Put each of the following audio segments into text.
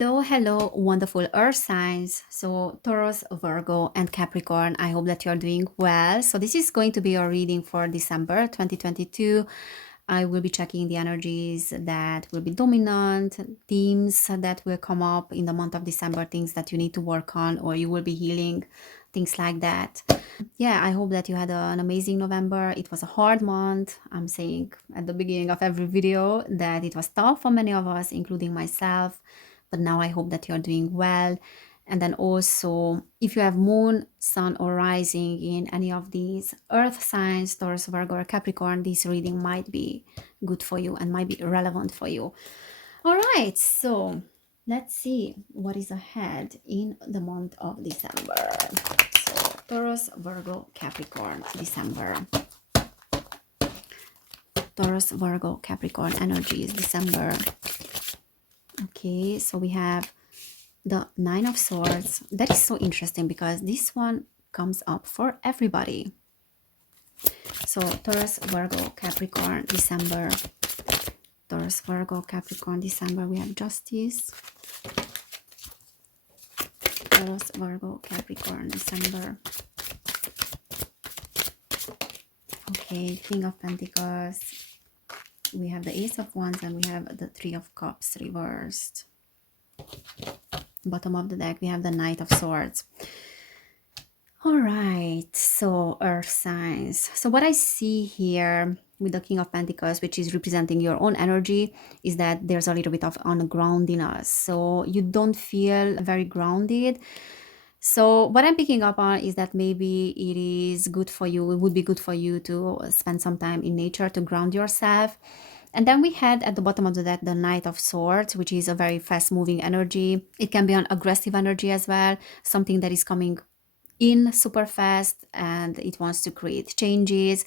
Hello, wonderful earth signs. So, Taurus, Virgo, and Capricorn. I hope that you're doing well. So, this is going to be your reading for December 2022. I will be checking the energies that will be dominant, themes that will come up in the month of December, things that you need to work on, or you will be healing, things like that. Yeah, I hope that you had an amazing November. It was a hard month. I'm saying at the beginning of every video that it was tough for many of us, including myself. But now I hope that you're doing well. And then also, if you have moon, sun, or rising in any of these earth signs, Taurus, Virgo, or Capricorn, this reading might be good for you and might be relevant for you. All right, so let's see what is ahead in the month of December. So, Taurus, Virgo, Capricorn, December. Taurus, Virgo, Capricorn energies, December. Okay, so we have the Nine of Swords. That is so interesting because this one comes up for everybody. So Taurus, Virgo, Capricorn, December. Taurus, Virgo, Capricorn, December. We have Justice. Taurus, Virgo, Capricorn, December. Okay, King of Pentacles. We have the Ace of Wands and we have the Three of Cups reversed. Bottom of the deck, we have the Knight of Swords. All right, so earth signs. So what I see here with the King of Pentacles, which is representing your own energy, is that there's a little bit of ungroundedness. So you don't feel very grounded. So what I'm picking up on is that maybe it is good for you, it would be good for you to spend some time in nature to ground yourself. And then we had at the bottom of the deck the Knight of Swords, which is a very fast moving energy. It can be an aggressive energy as well, something that is coming in super fast and it wants to create changes.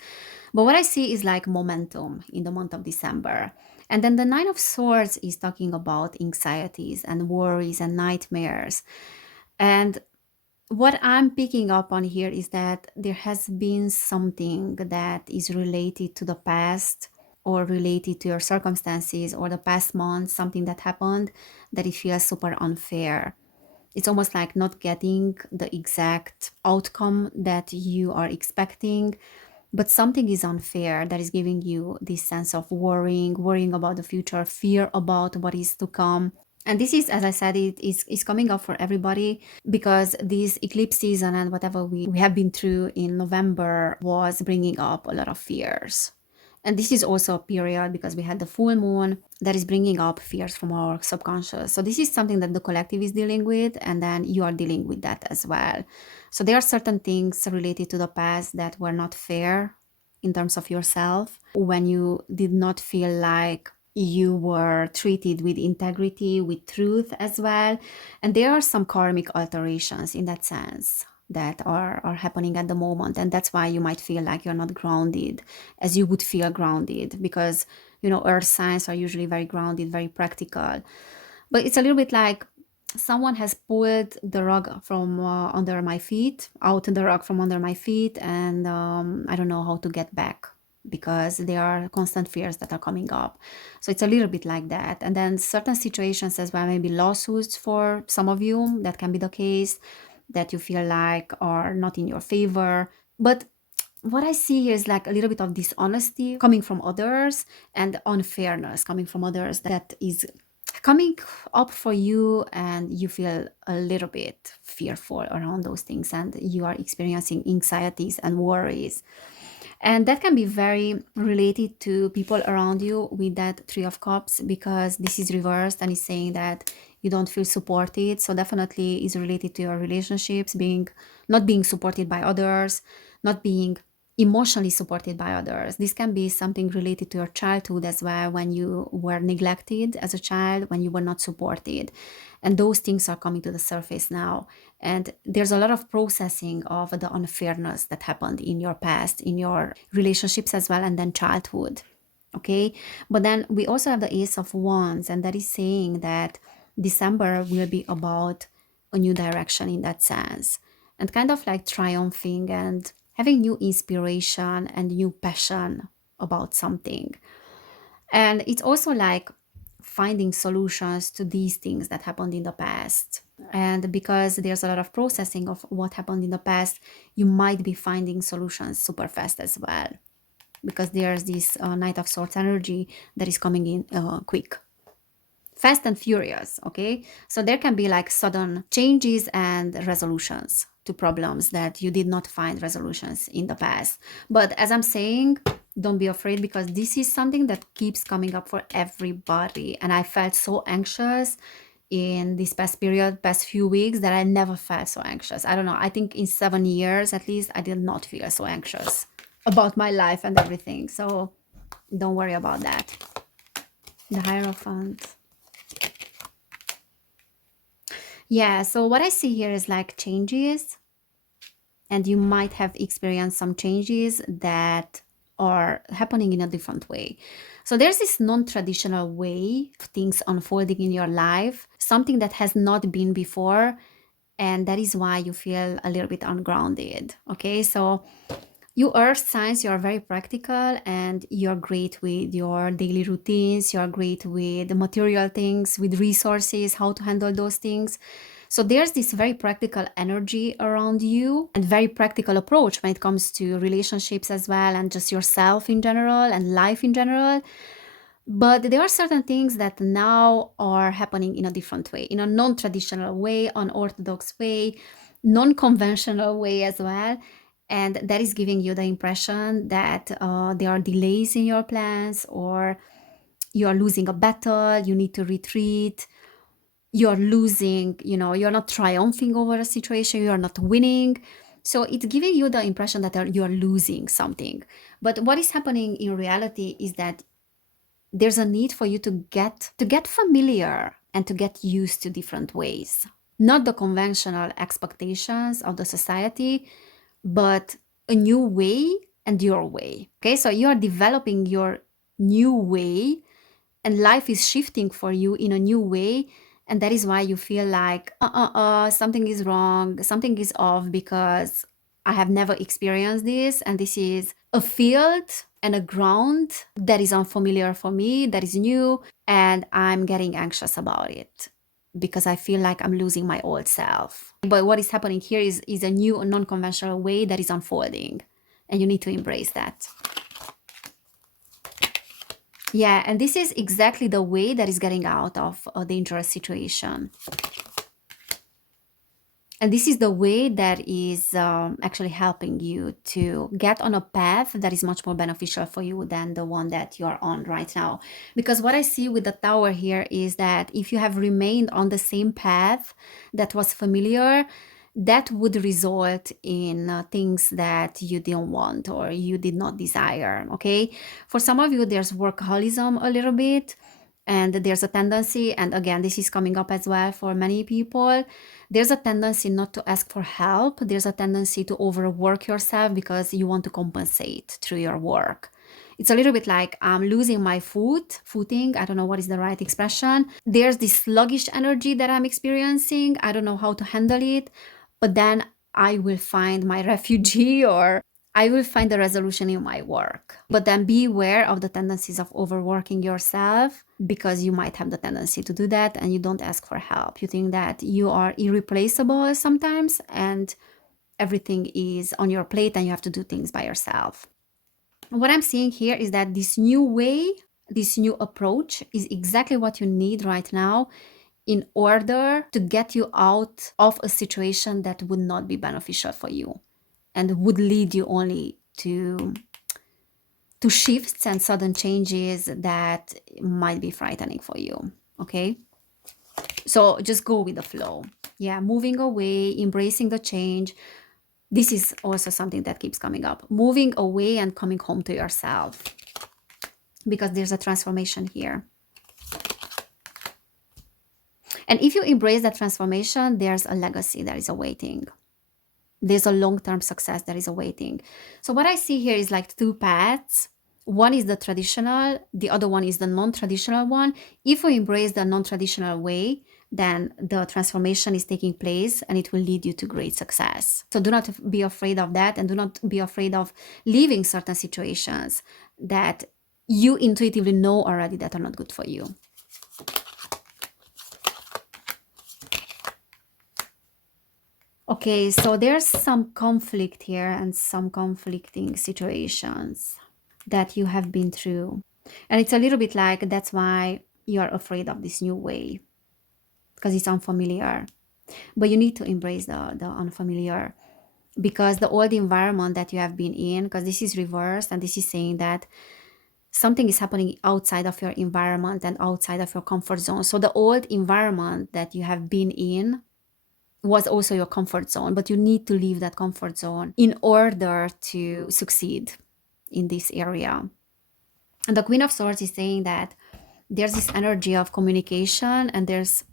But what I see is like momentum in the month of December. And then the Nine of Swords is talking about anxieties and worries and nightmares. And what I'm picking up on here is that there has been something that is related to the past or related to your circumstances or the past month, something that happened that it feels super unfair. It's almost like not getting the exact outcome that you are expecting, but something is unfair that is giving you this sense of worrying about the future, fear about what is to come. And this is, as I said, is coming up for everybody because this eclipse season and whatever we have been through in November was bringing up a lot of fears. And this is also a period because we had the full moon that is bringing up fears from our subconscious. So this is something that the collective is dealing with, and then you are dealing with that as well. So there are certain things related to the past that were not fair in terms of yourself when you did not feel like you were treated with integrity, with truth as well. And there are some karmic alterations in that sense that are happening at the moment. And that's why you might feel like you're not grounded as you would feel grounded because, earth signs are usually very grounded, very practical. But it's a little bit like someone has pulled the rug from under my feet, out the rug from under my feet, and I don't know how to get back because there are constant fears that are coming up. So it's a little bit like that. And then certain situations as well, maybe lawsuits for some of you, that can be the case, that you feel like are not in your favor. But what I see here is like a little bit of dishonesty coming from others and unfairness coming from others that is coming up for you, and you feel a little bit fearful around those things and you are experiencing anxieties and worries. And that can be very related to people around you with that Three of Cups because this is reversed and is saying that you don't feel supported. So definitely is related to your relationships, being not being supported by others, not being emotionally supported by others. This can be something related to your childhood as well, when you were neglected as a child, when you were not supported. And those things are coming to the surface now. And there's a lot of processing of the unfairness that happened in your past, in your relationships as well, and then childhood. Okay. But then we also have the Ace of Wands, and that is saying that December will be about a new direction in that sense, and kind of like triumphing and having new inspiration and new passion about something. And it's also like finding solutions to these things that happened in the past. And because there's a lot of processing of what happened in the past, you might be finding solutions super fast as well, because there's this Knight of Swords energy that is coming in quick, fast and furious. Okay, so there can be like sudden changes and resolutions to problems that you did not find resolutions in the past. But as I'm saying, don't be afraid, because this is something that keeps coming up for everybody. And I felt so anxious in this past few weeks, that I never felt so anxious. I don't know, I think in 7 years at least I did not feel so anxious about my life and everything. So don't worry about that. The Hierophant. Yeah, so what I see here is like changes, and you might have experienced some changes that are happening in a different way. So there's this non-traditional way of things unfolding in your life, something that has not been before, and that is why you feel a little bit ungrounded. Okay, so you earth signs, you're very practical and you're great with your daily routines, you're great with the material things, with resources, how to handle those things. So there's this very practical energy around you and very practical approach when it comes to relationships as well, and just yourself in general and life in general. But there are certain things that now are happening in a different way, in a non-traditional way, unorthodox way, non-conventional way as well. And that is giving you the impression that there are delays in your plans, or you are losing a battle, you need to retreat, you're losing, you're not triumphing over a situation, you're not winning. So it's giving you the impression that you're losing something. But what is happening in reality is that there's a need for you to get familiar and to get used to different ways, not the conventional expectations of the society, but a new way and your way. Okay, so you are developing your new way, and life is shifting for you in a new way. And that is why you feel like something is wrong, something is off, because I have never experienced this, and this is a field and a ground that is unfamiliar for me, that is new, and I'm getting anxious about it because I feel like I'm losing my old self. But what is happening here is a new, non-conventional way that is unfolding, and you need to embrace that. Yeah, and this is exactly the way that is getting out of a dangerous situation. And this is the way that is actually helping you to get on a path that is much more beneficial for you than the one that you're on right now. Because what I see with the Tower here is that if you have remained on the same path that was familiar, that would result in things that you didn't want or you did not desire. Okay, for some of you, there's workaholism a little bit, and there's a tendency, and again, this is coming up as well for many people, there's a tendency not to ask for help. There's a tendency to overwork yourself because you want to compensate through your work. It's a little bit like I'm losing my footing. I don't know what is the right expression. There's this sluggish energy that I'm experiencing. I don't know how to handle it, but then I will find my refugee, or I will find the resolution in my work. But then be aware of the tendencies of overworking yourself, because you might have the tendency to do that and you don't ask for help. You think that you are irreplaceable sometimes and everything is on your plate and you have to do things by yourself. What I'm seeing here is that this new way, this new approach is exactly what you need right now in order to get you out of a situation that would not be beneficial for you and would lead you only to shifts and sudden changes that might be frightening for you. Okay, so just go with the flow. Yeah, moving away, embracing the change. This is also something that keeps coming up, moving away and coming home to yourself, because there's a transformation here. And if you embrace that transformation, there's a legacy that is awaiting. There's a long-term success that is awaiting. So what I see here is like two paths. One is the traditional, the other one is the non-traditional one. If we embrace the non-traditional way, then the transformation is taking place and it will lead you to great success. So do not be afraid of that, and do not be afraid of leaving certain situations that you intuitively know already that are not good for you. Okay, so there's some conflict here and some conflicting situations that you have been through. And it's a little bit like that's why you're afraid of this new way, because it's unfamiliar. But you need to embrace the unfamiliar, because the old environment that you have been in, because this is reversed and this is saying that something is happening outside of your environment and outside of your comfort zone. So the old environment that you have been in was also your comfort zone, but you need to leave that comfort zone in order to succeed in this area. And the Queen of Swords is saying that there's this energy of communication, and there's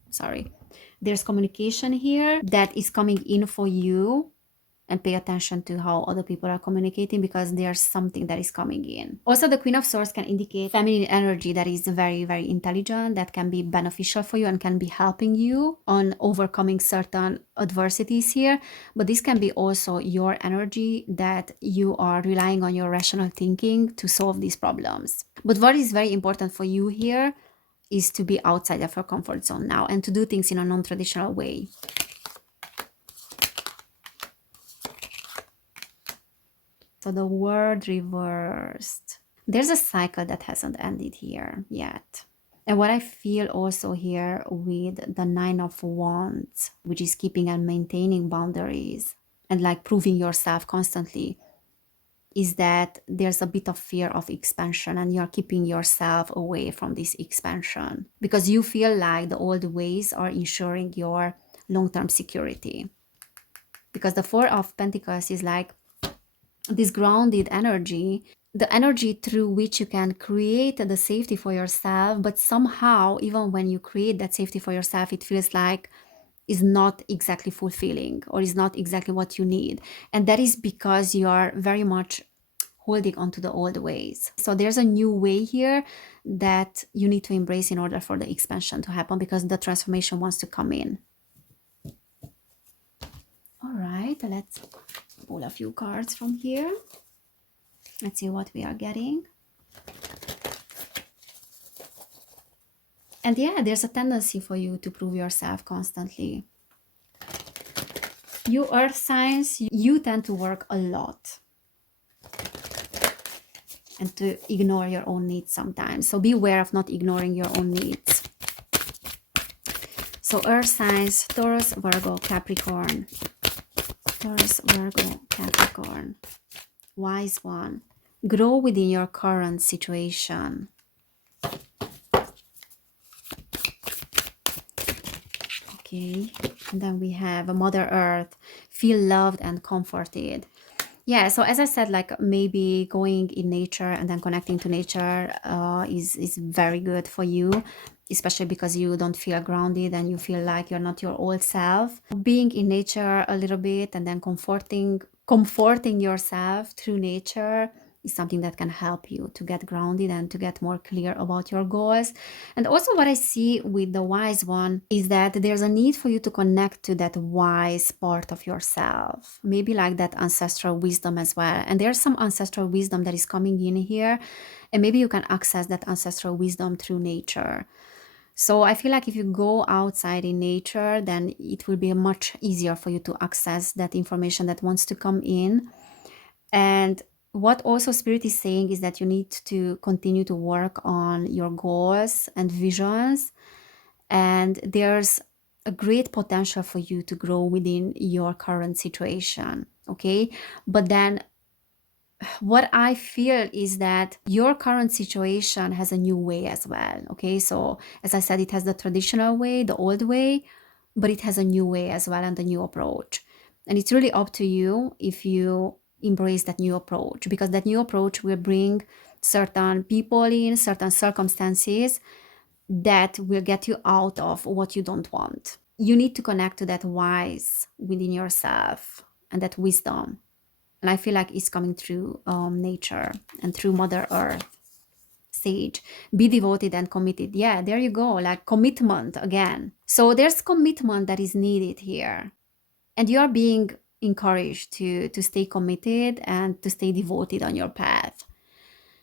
communication here that is coming in for you, and pay attention to how other people are communicating, because there's something that is coming in. Also, the Queen of Swords can indicate feminine energy that is very, very intelligent, that can be beneficial for you and can be helping you on overcoming certain adversities here. But this can be also your energy that you are relying on your rational thinking to solve these problems. But what is very important for you here is to be outside of your comfort zone now and to do things in a non-traditional way. So the word reversed. There's a cycle that hasn't ended here yet. And what I feel also here with the Nine of Wands, which is keeping and maintaining boundaries and like proving yourself constantly, is that there's a bit of fear of expansion and you're keeping yourself away from this expansion because you feel like the old ways are ensuring your long-term security. Because the Four of Pentacles is like this grounded energy, the energy through which you can create the safety for yourself, but somehow even when you create that safety for yourself, it feels like is not exactly fulfilling or is not exactly what you need. And that is because you are very much holding on to the old ways. So there's a new way here that you need to embrace in order for the expansion to happen, because the transformation wants to come in. All right, let's pull a few cards from here. Let's see what we are getting. And yeah, there's a tendency for you to prove yourself constantly. You earth signs, you tend to work a lot and to ignore your own needs sometimes. So be aware of not ignoring your own needs. So earth signs, Taurus, Virgo, Capricorn. Taurus, Virgo, Capricorn. Wise one. Grow within your current situation. Okay, and then we have a Mother Earth. Feel loved and comforted. Yeah, so as I said, like maybe going in nature and then connecting to nature is very good for you, especially because you don't feel grounded and you feel like you're not your old self. Being in nature a little bit and then comforting yourself through nature is something that can help you to get grounded and to get more clear about your goals. And also what I see with the wise one is that there's a need for you to connect to that wise part of yourself, maybe like that ancestral wisdom as well. And there's some ancestral wisdom that is coming in here, and maybe you can access that ancestral wisdom through nature. So I feel like if you go outside in nature, then it will be much easier for you to access that information that wants to come in. And what also Spirit is saying is that you need to continue to work on your goals and visions. And there's a great potential for you to grow within your current situation. Okay. But then what I feel is that your current situation has a new way as well. Okay. So as I said, it has the traditional way, the old way, but it has a new way as well and a new approach. And it's really up to you if you embrace that new approach, because that new approach will bring certain people in, certain circumstances that will get you out of what you don't want. You need to connect to that wise within yourself and that wisdom. And I feel like it's coming through nature and through Mother Earth. Sage, be devoted and committed. Yeah, there you go, like commitment again. So there's commitment that is needed here. And you are being encouraged to stay committed and to stay devoted on your path.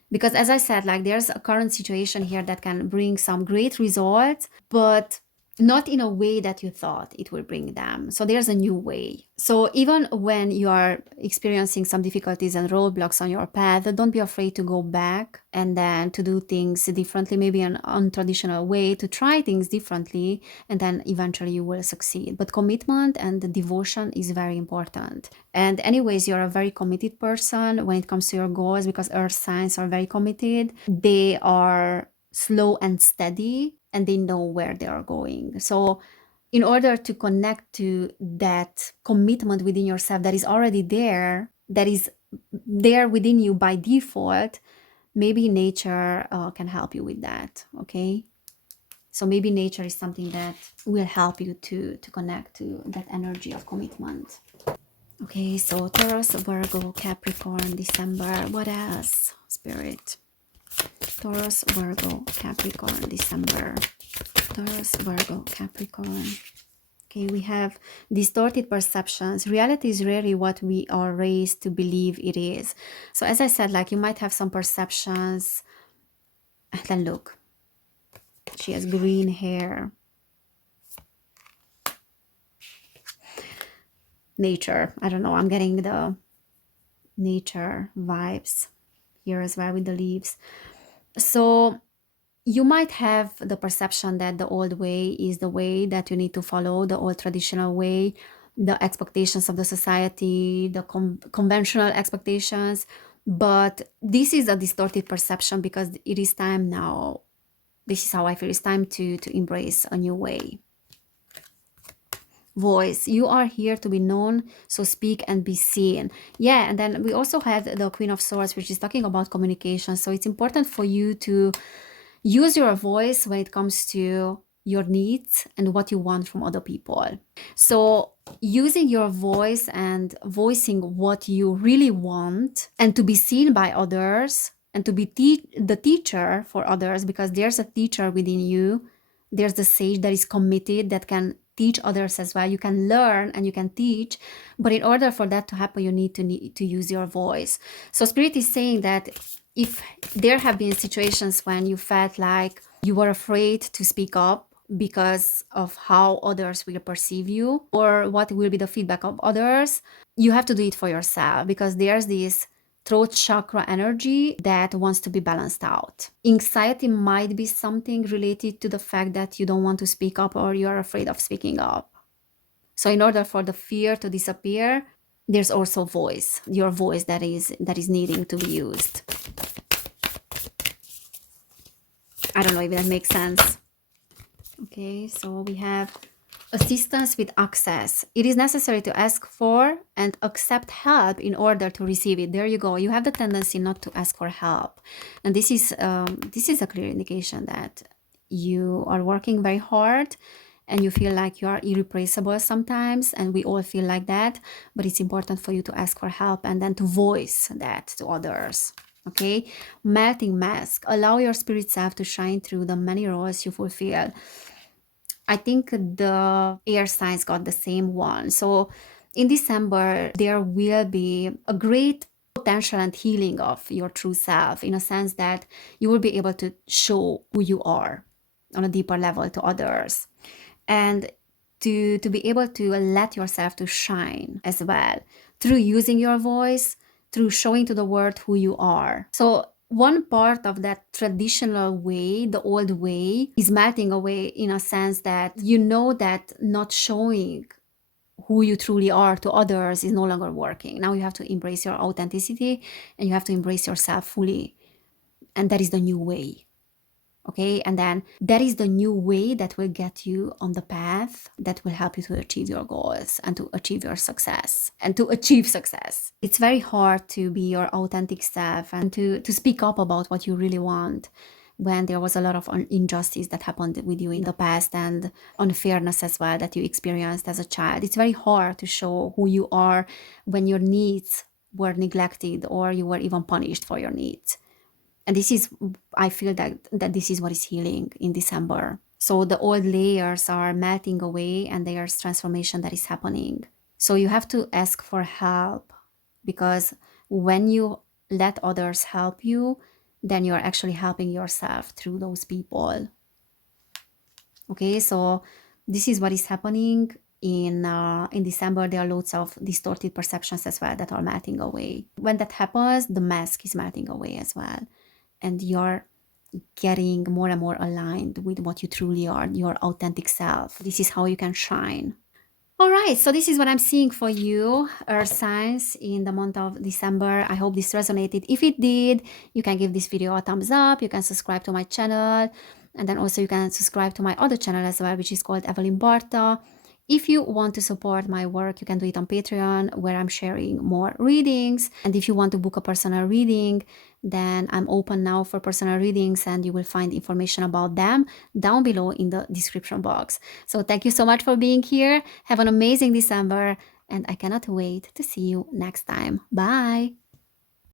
Because as I said, like there's a current situation here that can bring some great results, but not in a way that you thought it will bring them. So there's a new way. So even when you are experiencing some difficulties and roadblocks on your path, don't be afraid to go back and then to do things differently, maybe an untraditional way, to try things differently, and then eventually you will succeed. But commitment and devotion is very important. And anyways, you're a very committed person when it comes to your goals, because earth signs are very committed. They are slow and steady, and they know where they are going. So in order to connect to that commitment within yourself that is already there, that is there within you by default, maybe nature can help you with that. Okay, so maybe nature is something that will help you to connect to that energy of commitment. Okay, so Taurus, Virgo, Capricorn, December. What else, Spirit? Taurus, Virgo, Capricorn, December. Taurus, Virgo, Capricorn. Okay, we have distorted perceptions. Reality is rarely what we are raised to believe it is. So as I said, like, you might have some perceptions. And then look, she has green hair. Nature, I don't know, I'm getting the nature vibes here as well with the leaves. So you might have the perception that the old way is the way that you need to follow, the old traditional way, the expectations of the society, the conventional expectations. But this is a distorted perception, because it is time now. This is how I feel. It's time to embrace a new way. Voice, you are here to be known, so speak and be seen. Yeah, and then we also had the Queen of Swords, which is talking about communication. So it's important for you to use your voice when it comes to your needs and what you want from other people. So using your voice and voicing what you really want, and to be seen by others, and to be the teacher for others, because there's a teacher within you. There's the sage that is committed, that can teach others as well. You can learn and you can teach, but in order for that to happen, you need to use your voice. So Spirit is saying that if there have been situations when you felt like you were afraid to speak up because of how others will perceive you, or what will be the feedback of others, you have to do it for yourself, because there's this throat chakra energy that wants to be balanced out. Anxiety might be something related to the fact that you don't want to speak up, or you're afraid of speaking up. So in order for the fear to disappear, there's also voice, your voice that is needing to be used. I don't know if that makes sense. Okay, so we have assistance with access. It is necessary to ask for and accept help in order to receive it. There you go. You have the tendency not to ask for help, and this is a clear indication that you are working very hard, and you feel like you are irreplaceable sometimes, and we all feel like that. But it's important for you to ask for help and then to voice that to others. Okay, melting mask. Allow your spirit self to shine through the many roles you fulfill. I think the air signs got the same one. So in December, there will be a great potential and healing of your true self, in a sense that you will be able to show who you are on a deeper level to others, and to be able to let yourself to shine as well, through using your voice, through showing to the world who you are. So one part of that traditional way, the old way, is melting away, in a sense that you know that not showing who you truly are to others is no longer working. Now you have to embrace your authenticity, and you have to embrace yourself fully. And that is the new way. Okay, and then that is the new way that will get you on the path that will help you to achieve your goals and to achieve your success and to achieve success. It's very hard to be your authentic self and to speak up about what you really want when there was a lot of injustice that happened with you in the past, and unfairness as well that you experienced as a child. It's very hard to show who you are when your needs were neglected, or you were even punished for your needs. And this is, I feel that this is what is healing in December. So the old layers are melting away, and there's transformation that is happening. So you have to ask for help, because when you let others help you, then you're actually helping yourself through those people. Okay, so This is what is happening in December. There are loads of distorted perceptions as well that are melting away. When that happens, the mask is melting away as well, and you're getting more and more aligned with what you truly are, your authentic self. This is how you can shine. All right, so this is what I'm seeing for you, Earth signs, in the month of December. I hope this resonated. If it did, you can give this video a thumbs up. You can subscribe to my channel. And then also you can subscribe to my other channel as well, which is called Evelin Barta. If you want to support my work, you can do it on Patreon, where I'm sharing more readings. And if you want to book a personal reading, then I'm open now for personal readings, and you will find information about them down below in the description box. So thank you so much for being here. Have an amazing December, and I cannot wait to see you next time. Bye.